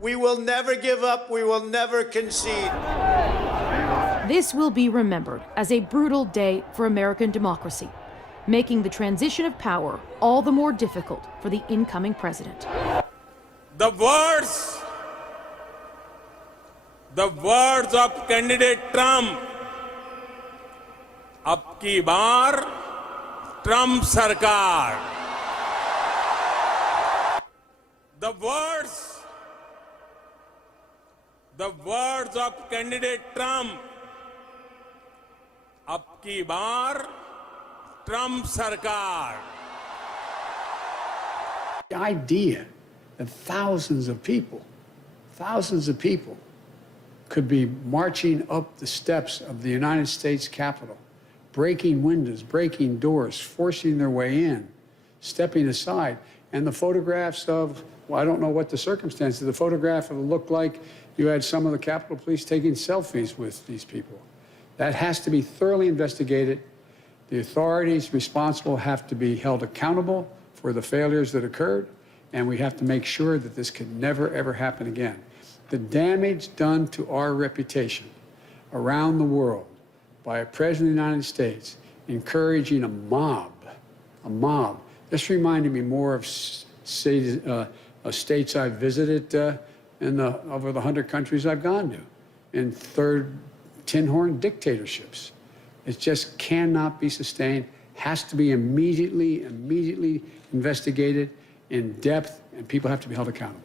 We will never give up. We will never concede. This will be remembered as a brutal day for American democracy, making the transition of power all the more difficult for the incoming president. The words of candidate Trump, अब की बार Trump सरकार. The words of candidate Trump, अब की बार Trump सरकार. The idea that thousands of people could be marching up the steps of the United States Capitol, breaking windows, breaking doors, forcing their way in, stepping aside, and the photographs of, well, I don't know what the circumstances, the photograph looked like you had some of the Capitol Police taking selfies with these people. That has to be thoroughly investigated. The authorities responsible have to be held accountable for the failures that occurred, and we have to make sure that this can never, ever happen again. The damage done to our reputation around the world by a president of the United States encouraging a mob. This reminded me more of states I've visited over the 100 countries I've gone to, in third tin horn dictatorships. It just cannot be sustained, has to be immediately investigated in depth, and people have to be held accountable.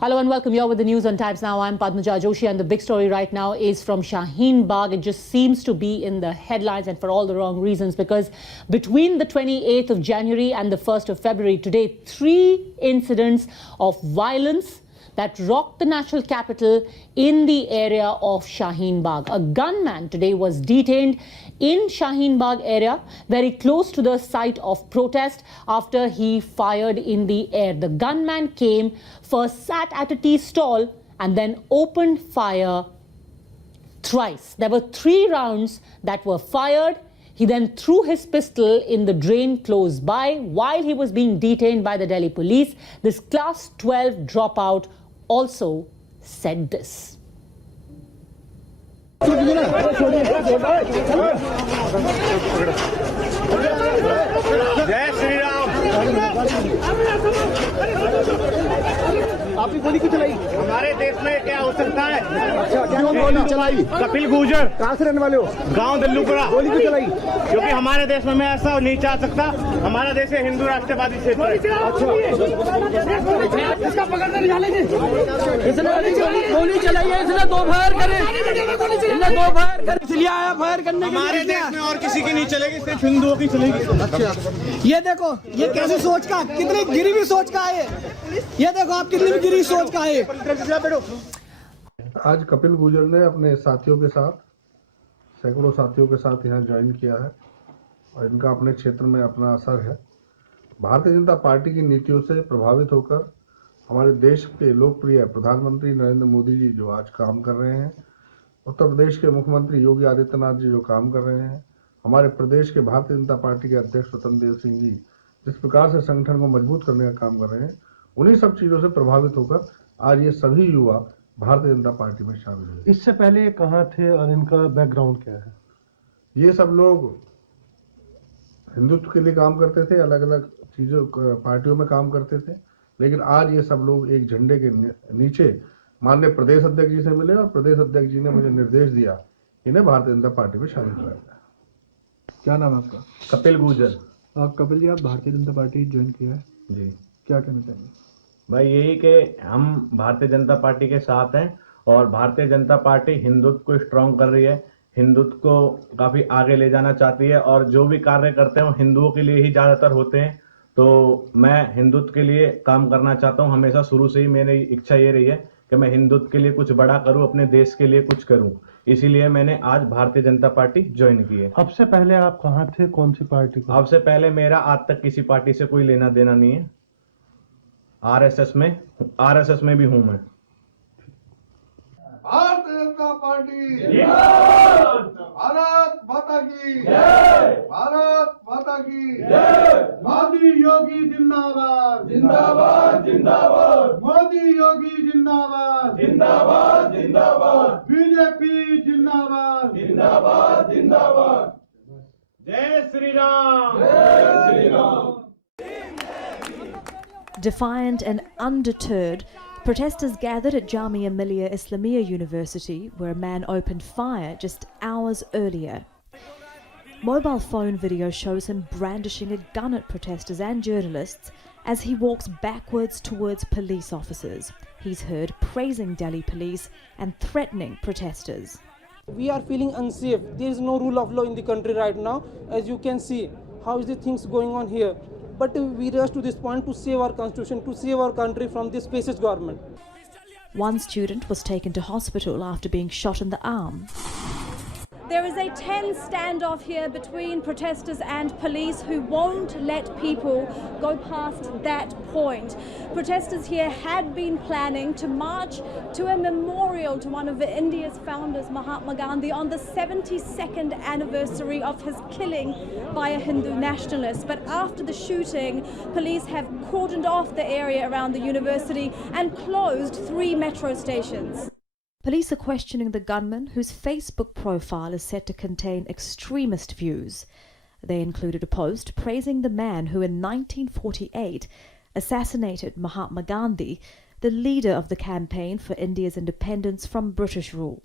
Hello and welcome. You're with the news on Times Now. I'm Padmaja Joshi, and the big story right now is from Shaheen Bagh. It just seems to be in the headlines, and for all the wrong reasons, because between the 28th of January and the 1st of February, today, 3 incidents of violence that rocked the national capital in the area of Shaheen Bagh. A gunman today was detained in Shaheen Bagh area, very close to the site of protest, after he fired in the air. The gunman came, first sat at a tea stall and then opened fire thrice. There were 3 rounds that were fired. He then threw his pistol in the drain close by while he was being detained by the Delhi police. This class 12 dropout also said this. जय श्री राम। आपने गोली क्यों चलाई? हमारे देश में क्या हो सकता है? अच्छा, क्यों गोली चलाई? कपिल गुर्जर। कहाँ से रहने वाले हो? गांव दिल्लूपुरा। गोली क्यों चलाई? क्योंकि हमारे देश में मैं ऐसा नहीं चाह सकता। हमारा देश है हिंदू राष्ट्रवादी क्षेत्र। अच्छा, इसका पकड़ने नहीं जाने। इसने गोली चलाई है, इसने 2 फायर करे, इसने 2 फायर करे, इसलिए आया फायर करने के लिए। हमारे देश में और किसी की नहीं चलेगी, सिर्फ हिंदुओं की चलेगी। अच्छा, ये देखो, ये कैसी सोच का, कितनी गिरी हुई सोच का है। ये देखो आप कितनी गिरी सोच का है। आज कपिल गुर्जर ने अपने साथियों के साथ, सैकड़ों साथियों के साथ यहाँ ज्वाइन किया है और इनका अपने क्षेत्र में अपना असर है। भारतीय जनता पार्टी की नीतियों से प्रभावित होकर हमारे देश के लोकप्रिय प्रधानमंत्री नरेंद्र मोदी जी जो आज काम कर रहे हैं, उत्तर प्रदेश के मुख्यमंत्री योगी आदित्यनाथ जी जो काम कर रहे हैं, हमारे प्रदेश के भारतीय जनता पार्टी के अध्यक्ष स्वतंत्र देव सिंह जी जिस प्रकार से संगठन को मजबूत करने का काम कर रहे हैं, उन्हीं सब चीज़ों से प्रभावित होकर आज ये सभी युवा भारतीय जनता पार्टी में शामिल हुए। इससे पहले ये कहाँ थे और इनका बैकग्राउंड क्या है? ये सब लोग हिंदुत्व के लिए काम करते थे, अलग अलग चीज़ों पार्टियों में काम करते थे, लेकिन आज ये सब लोग एक झंडे के नीचे माननीय प्रदेश अध्यक्ष जी से मिले और प्रदेश अध्यक्ष जी ने मुझे निर्देश दिया इन्हें भारतीय जनता पार्टी में शामिल कराया। क्या नाम है आपका? कपिल गुर्जर। कपिल जी, आप भारतीय जनता पार्टी ज्वाइन किया है जी, क्या कहना चाहिए? भाई यही कि हम भारतीय जनता पार्टी के साथ हैं और भारतीय जनता पार्टी हिंदुत्व को स्ट्रॉन्ग कर रही है, हिंदुत्व को काफ़ी आगे ले जाना चाहती है और जो भी कार्य करते हैं वो हिंदुओं के लिए ही ज़्यादातर होते हैं। तो मैं हिंदुत्व के लिए काम करना चाहता हूं। हमेशा शुरू से ही मेरी इच्छा ये रही है कि मैं हिंदुत्व के लिए कुछ बड़ा करूं, अपने देश के लिए कुछ करूं, इसीलिए मैंने आज भारतीय जनता पार्टी ज्वाइन की है। अब से पहले आप कहाँ थे, कौन सी पार्टी को? अब से पहले मेरा आज तक किसी पार्टी से कोई लेना देना नहीं है। आरएसएस में भी हूं मैं। भारतीय जनता पार्टी भारत माता की भारत माता की मोदी योगी जिंदाबाद जिंदाबाद जिंदाबाद मोदी योगी जिंदाबाद जिंदाबाद जिंदाबाद बीजेपी जिंदाबाद जिंदाबाद जिंदाबाद जय श्री राम जय Shri Ram Defiant and undeterred, protesters gathered at Jamia Millia Islamia University, where a man opened fire just hours earlier. Mobile phone video shows him brandishing a gun at protesters and journalists as he walks backwards towards police officers. He's heard praising Delhi police and threatening protesters. We are feeling unsafe. There is no rule of law in the country right now. As you can see, how is the things going on here? But we rush to this point to save our constitution, to save our country from this fascist government. One student was taken to hospital after being shot in the arm. There is a tense standoff here between protesters and police who won't let people go past that point. Protesters here had been planning to march to a memorial to one of India's founders, Mahatma Gandhi, on the 72nd anniversary of his killing by a Hindu nationalist. But after the shooting, police have cordoned off the area around the university and closed 3 metro stations. Police are questioning the gunman, whose Facebook profile is said to contain extremist views. They included a post praising the man who in 1948 assassinated Mahatma Gandhi, the leader of the campaign for India's independence from British rule.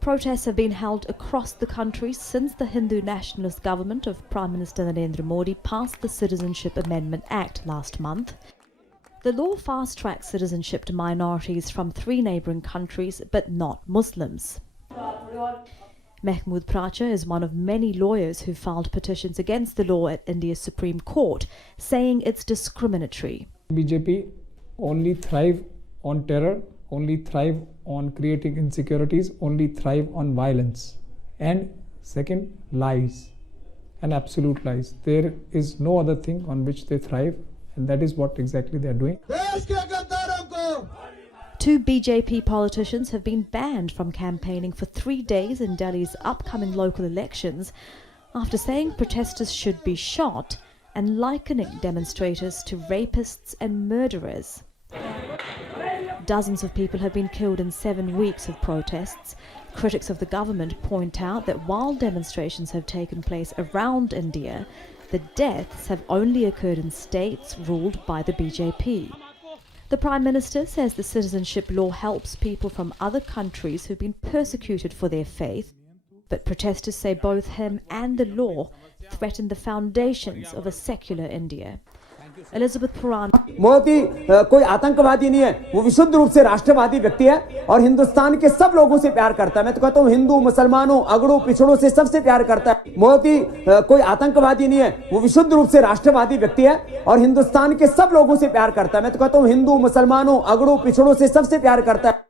Protests have been held across the country since the Hindu nationalist government of Prime Minister Narendra Modi passed the Citizenship Amendment Act last month. The law fast-tracks citizenship to minorities from 3 neighbouring countries, but not Muslims. Mahmood Pracha is one of many lawyers who filed petitions against the law at India's Supreme Court, saying it's discriminatory. BJP only thrive on terror, only thrive on creating insecurities, only thrive on violence. And second, lies and absolute lies. There is no other thing on which they thrive. And that is what exactly they are doing. 2 BJP politicians have been banned from campaigning for 3 days in Delhi's upcoming local elections after saying protesters should be shot and likening demonstrators to rapists and murderers. Dozens of people have been killed in 7 weeks of protests. Critics of the government point out that while demonstrations have taken place around India, the deaths have only occurred in states ruled by the BJP. The Prime Minister says the citizenship law helps people from other countries who've been persecuted for their faith, but protesters say both him and the law threaten the foundations of a secular India. Elizabeth Puran. Modi कोई आतंकवादी नहीं है, वो विशुद्ध रूप से राष्ट्रवादी व्यक्ति है और हिंदुस्तान के सब लोगों से प्यार करता है। मैं तो कहता हूँ हिंदू, मुसलमानों, अगड़ों, पिछड़ों से सबसे प्यार करता है। मोदी कोई आतंकवादी नहीं है, वो विशुद्ध रूप से राष्ट्रवादी व्यक्ति है और हिंदुस्तान के सब लोगों से प्यार करता है। मैं तो कहता हूँ हिंदू, मुसलमानों, अगड़ों, पिछड़ों से सबसे प्यार करता है।